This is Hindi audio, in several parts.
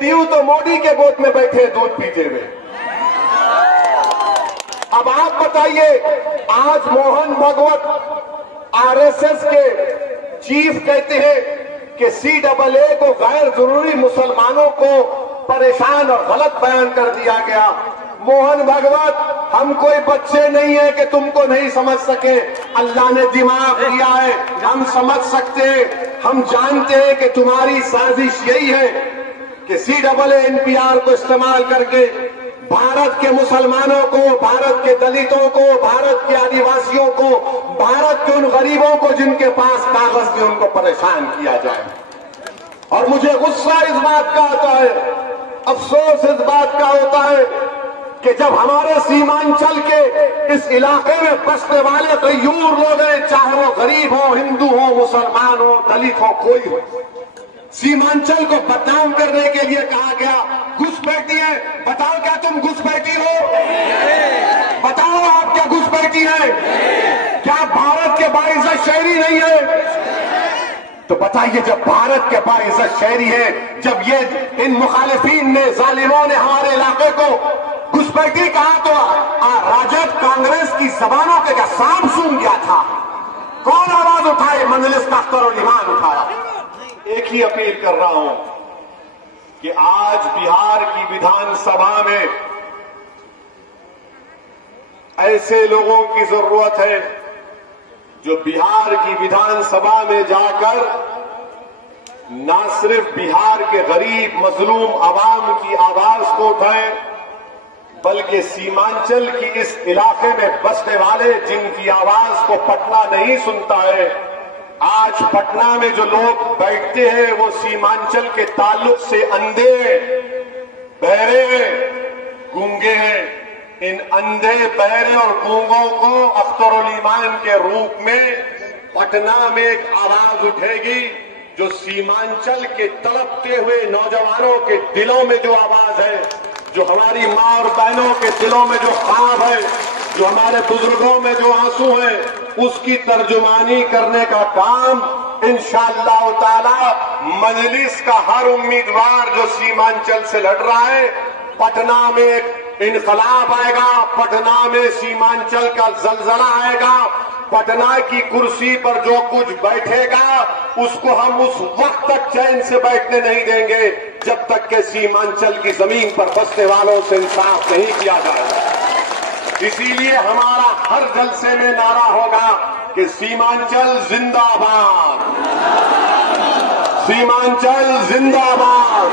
जेडीयू तो मोदी के गोद में बैठे दूध पीते हुए। अब आप बताइए, आज मोहन भागवत आरएसएस के चीफ कहते हैं कि सीएए को गैर जरूरी मुसलमानों को परेशान और गलत बयान कर दिया गया। मोहन भागवत, हम कोई बच्चे नहीं है कि तुमको नहीं समझ सके। अल्लाह ने दिमाग दिया है, हम समझ सकते हैं। हम जानते हैं कि तुम्हारी साजिश यही है कि सीएए एनपीआर को इस्तेमाल करके भारत के मुसलमानों को, भारत के दलितों को, भारत के आदिवासियों को, भारत के उन गरीबों को जिनके पास कागज नहीं, उनको परेशान किया जाए। और मुझे गुस्सा इस बात का आता है, अफसोस इस बात का होता है कि जब हमारे सीमांचल के इस इलाके में बसने वाले गयूर लोग हैं, चाहे वो गरीब हो, हिंदू हो, मुसलमान हो, दलित हो, कोई हो, सीमांचल को बदनाम करने के लिए कहा गया घुसपैठी है। बताओ क्या तुम घुसपैठी हो? बताओ आप क्या घुसपैठी है? क्या भारत के बाइज्जत शहरी नहीं है? तो बताइए, जब भारत के बाइज्जत शहरी है, जब ये इन मुखालिफिन ने, जालिमों ने हमारे इलाके को घुसपैठी कहा, तो राजद कांग्रेस की जबानों के क्या सांप सूंघ गया था? कौन आवाज उठाए? मजलिस का अख्तर और ईमान उठाया। एक ही अपील कर रहा हूं कि आज बिहार की विधानसभा में ऐसे लोगों की जरूरत है जो बिहार की विधानसभा में जाकर न सिर्फ बिहार के गरीब मजलूम आवाम की आवाज को उठाएं, बल्कि सीमांचल की इस इलाके में बसने वाले जिनकी आवाज को पटना नहीं सुनता है, आज पटना में जो लोग बैठते हैं वो सीमांचल के ताल्लुक से अंधे, बहरे हैं, गूंगे हैं। इन अंधे, बहरे और गूंगों को अख्तरुल ईमान के रूप में पटना में एक आवाज उठेगी जो सीमांचल के तड़पते हुए नौजवानों के दिलों में जो आवाज है, जो हमारी मां और बहनों के दिलों में जो ख्वाब है, जो हमारे बुजुर्गों में जो आंसू है, उसकी तर्जुमानी करने का काम इंशाअल्लाह ताला मजलिस का हर उम्मीदवार जो सीमांचल से लड़ रहा है, पटना में एक इनकलाब आएगा, पटना में सीमांचल का जलजला आएगा, पटना की कुर्सी पर जो कुछ बैठेगा उसको हम उस वक्त तक चैन से बैठने नहीं देंगे जब तक के सीमांचल की जमीन पर बसने वालों से इंसाफ नहीं किया जाएगा। इसीलिए हमारा हर जलसे में नारा होगा कि सीमांचल जिंदाबाद, सीमांचल जिंदाबाद,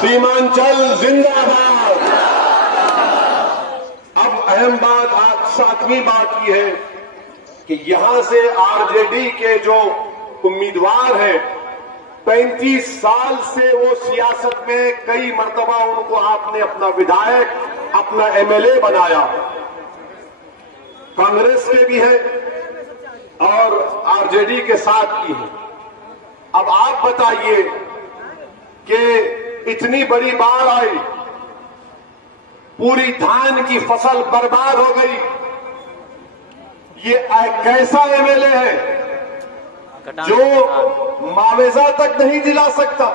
सीमांचल जिंदाबाद। अब अहम बात, आज सातवीं बात की है कि यहां से आरजेडी के जो उम्मीदवार हैं, 35 साल से वो सियासत में, कई मर्तबा उनको आपने अपना विधायक, अपना एमएलए बनाया, कांग्रेस के भी है और आरजेडी के साथ भी है। अब आप बताइए कि इतनी बड़ी बाढ़ आई, पूरी धान की फसल बर्बाद हो गई, ये कैसा एमएलए है जो मुआवजा तक नहीं दिला सकता?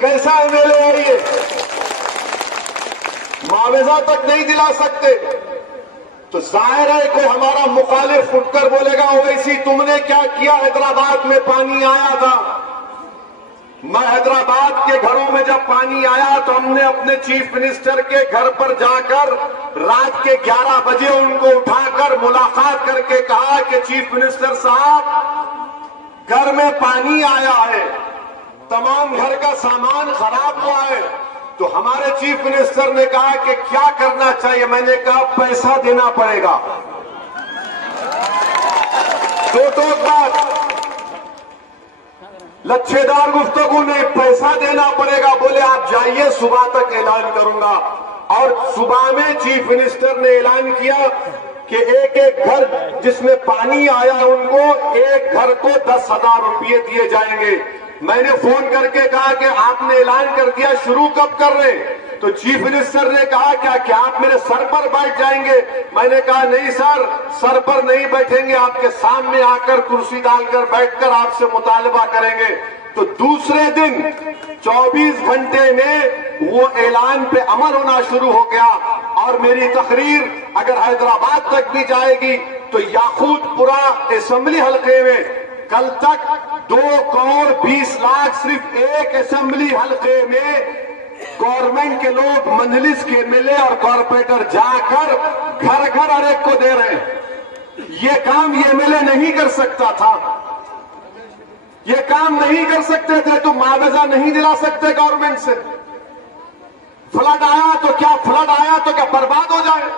कैसा एमएलए है ये? मुआवजा तक नहीं दिला सकते। तो जाहिर है कोई हमारा मुखालिफ उठकर बोलेगा, ओवैसी तुमने क्या किया? हैदराबाद में पानी आया था, मैं हैदराबाद के घरों में जब पानी आया तो हमने अपने चीफ मिनिस्टर के घर पर जाकर रात के 11 बजे उनको उठाकर मुलाकात करके कहा कि चीफ मिनिस्टर साहब, घर में पानी आया है, तमाम घर का सामान खराब हुआ है। तो हमारे चीफ मिनिस्टर ने कहा कि क्या करना चाहिए? मैंने कहा पैसा देना पड़ेगा। दो बात, लच्छेदार गुफ्तगू ने, पैसा देना पड़ेगा। बोले आप जाइए, सुबह तक ऐलान करूंगा। और सुबह में चीफ मिनिस्टर ने ऐलान किया कि एक एक घर जिसमें पानी आया उनको एक घर को 10,000 रुपये दिए जाएंगे। मैंने फोन करके कहा कि आपने ऐलान कर दिया, शुरू कब कर रहे? तो चीफ मिनिस्टर ने कहा क्या आप मेरे सर पर बैठ जाएंगे? मैंने कहा नहीं सर, सर पर नहीं बैठेंगे, आपके सामने आकर कुर्सी डालकर बैठकर आपसे मुतालबा करेंगे। तो दूसरे दिन 24 घंटे में वो ऐलान पे अमल होना शुरू हो गया। और मेरी तकरीर अगर हैदराबाद तक भी जाएगी तो याकूतपुरा असेंबली हलके में कल तक 2 करोड़ 20 लाख सिर्फ एक असेंबली हलके में गवर्नमेंट के लोग मंजलिस के एमएलए और कॉर्पोरेटर जाकर घर घर हर एक को दे रहे हैं। ये काम ये एमएलए नहीं कर सकता था, ये काम नहीं कर सकते थे, तो मुआवजा नहीं दिला सकते गवर्नमेंट से। फ्लड आया तो क्या बर्बाद हो जाए?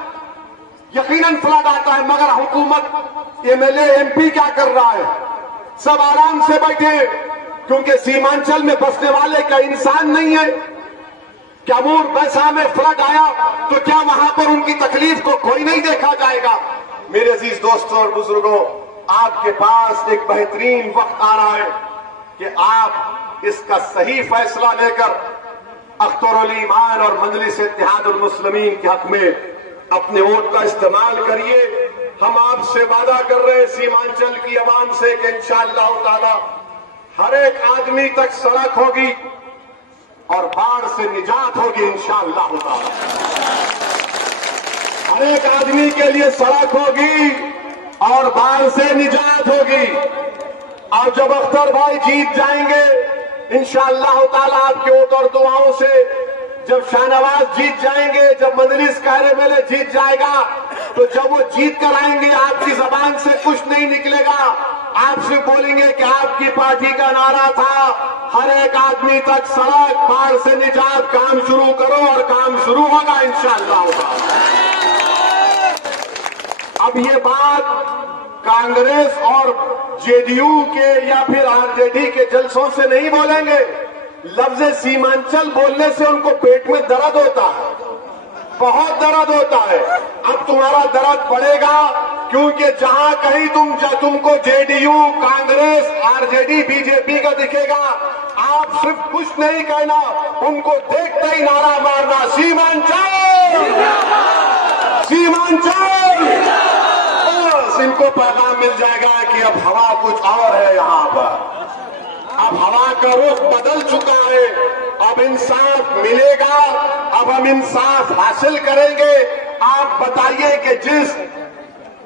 यकीनन फ्लड आता है, मगर हुकूमत एमएलए एमपी क्या कर रहा है? सब आराम से बैठे, क्योंकि सीमांचल में बसने वाले का इंसान नहीं है। क्या अमूर बैसा में फ्लड आया तो क्या वहां पर उनकी तकलीफ को कोई नहीं देखा जाएगा? मेरे अजीज दोस्तों और बुजुर्गों, आपके पास एक बेहतरीन वक्त आ रहा है कि आप इसका सही फैसला लेकर अख्तरुल ईमान और मजलिस इत्तेहादुल मुस्लिमीन के हक में अपने वोट का इस्तेमाल करिए। हम आपसे वादा कर रहे हैं सीमांचल की आवाम से कि इंशाअल्लाह ताला हर एक आदमी तक सड़क होगी और बाढ़ से निजात होगी इंशाअल्लाह ताला। हर एक आदमी के लिए सड़क होगी और बाढ़ से निजात होगी। और जब अख्तर भाई जीत जाएंगे इंशाअल्लाह ताला आपके वोट और दुआओं से, जब शाहनवाज जीत जाएंगे, जब मजलिस का एमएलए जीत जाएगा, तो जब वो जीत कर आएंगे आपकी जबान से कुछ नहीं निकलेगा। आपसे बोलेंगे कि आपकी पार्टी का नारा था हर एक आदमी तक सड़क, बाढ़ से निजात, काम शुरू करो, और काम शुरू होगा इंशाअल्लाह। अब ये बात कांग्रेस और जेडीयू के या फिर आरजेडी के जलसों से नहीं बोलेंगे। लफ्ज सीमांचल बोलने से उनको पेट में दर्द होता है, बहुत दर्द होता है। अब तुम्हारा दर्द बढ़ेगा, क्योंकि जहां कहीं तुमको जेडीयू, कांग्रेस, आरजेडी, बीजेपी का दिखेगा, आप सिर्फ कुछ नहीं कहना, उनको देखते ही नारा मारना, सीमांचल, सीमांचल। इनको पैगाम मिल जाएगा कि अब हवा कुछ और है यहाँ पर, अब हवा का रुख बदल चुका है, अब इंसाफ मिलेगा, अब हम इंसाफ हासिल करेंगे। आप बताइए कि जिस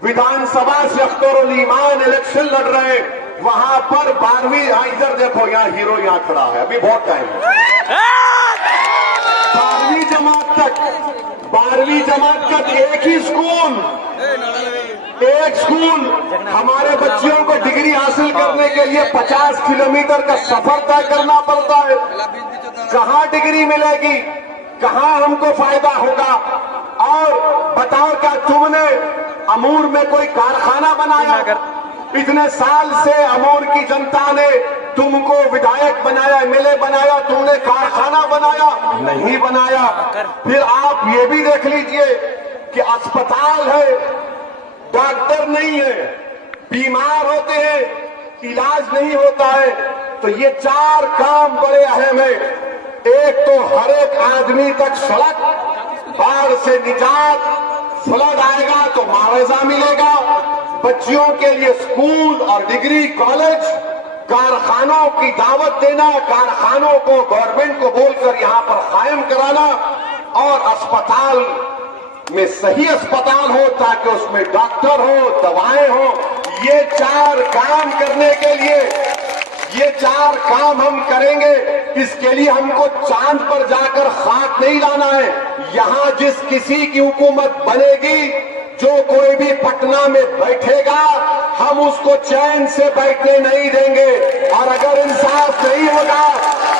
विधानसभा से अख्तरुल ईमान इलेक्शन लड़ रहे हैं वहां पर 12वीं, इधर देखो, यहाँ हीरो यहाँ खड़ा है, अभी बहुत टाइम है। 12वीं जमात तक एक ही स्कूल, एक स्कूल, हमारे बच्चियों को डिग्री हासिल करने के लिए 50 किलोमीटर का सफर तय करना पड़ता है। कहाँ डिग्री मिलेगी, कहाँ हमको फायदा होगा? और बताओ, क्या तुमने अमूर में कोई कारखाना बनाया? इतने साल से अमूर की जनता ने तुमको विधायक बनाया, एमएलए बनाया, तुमने कारखाना बनाया? नहीं बनाया। फिर आप ये भी देख लीजिए कि अस्पताल है, डॉक्टर नहीं है, बीमार होते हैं, इलाज नहीं होता है। तो ये 4 काम बड़े अहम है। एक तो हर एक आदमी तक सड़क, बाढ़ से निजात, फ्लड आएगा तो मुआवजा मिलेगा, बच्चियों के लिए स्कूल और डिग्री कॉलेज, कारखानों की दावत देना, कारखानों को गवर्नमेंट को बोलकर यहां पर कायम कराना, और अस्पताल में सही अस्पताल हो ताकि उसमें डॉक्टर हो, दवाएं हो। ये 4 काम करने के लिए, ये 4 काम हम करेंगे। इसके लिए हमको चांद पर जाकर खाक नहीं लाना है। यहां जिस किसी की हुकूमत बनेगी, जो कोई भी पटना में बैठेगा, हम उसको चैन से बैठने नहीं देंगे। और अगर इंसाफ नहीं होगा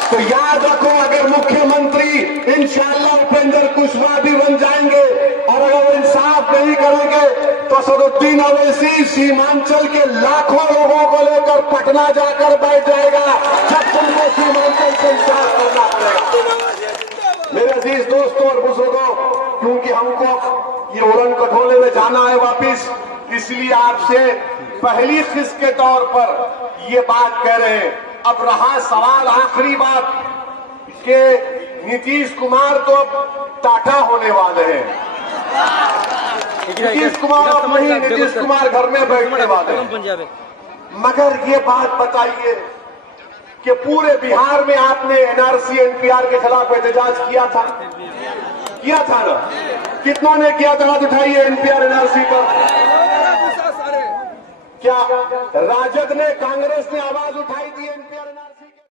तो याद रखो, अगर मुख्यमंत्री इंशाअल्लाह उपेंद्र कुशवाहा भी बन जाएंगे, और अगर इंसाफ नहीं करेंगे तो असदुद्दीन अवैसी सीमांचल के लाखों लोगों को लेकर पटना जाकर बैठ जाएगा, जब तुमको सीमांचल से इंसाफ करना पड़ेगा। मेरे अजीज दोस्तों और बुजुर्गों, क्योंकि हमको ये उड़न कठोले में जाना है वापिस, इसलिए आपसे पहली किस्त के तौर पर ये बात कह रहे हैं। अब रहा सवाल आखिरी बात के नीतीश कुमार तो अब टाटा होने वाले हैं। नीतीश कुमार अब नहीं, नीतीश कुमार घर में बैठने वाले हैं। मगर ये बात बताइए कि पूरे बिहार में आपने एनआरसी एनपीआर के खिलाफ एहतजाज किया था ना? कितनों ने किया था? हाथ उठाइए एनपीआर एनआरसी पर। क्या राजद ने, कांग्रेस ने आवाज उठाई थी एनपीआर एनआरसी?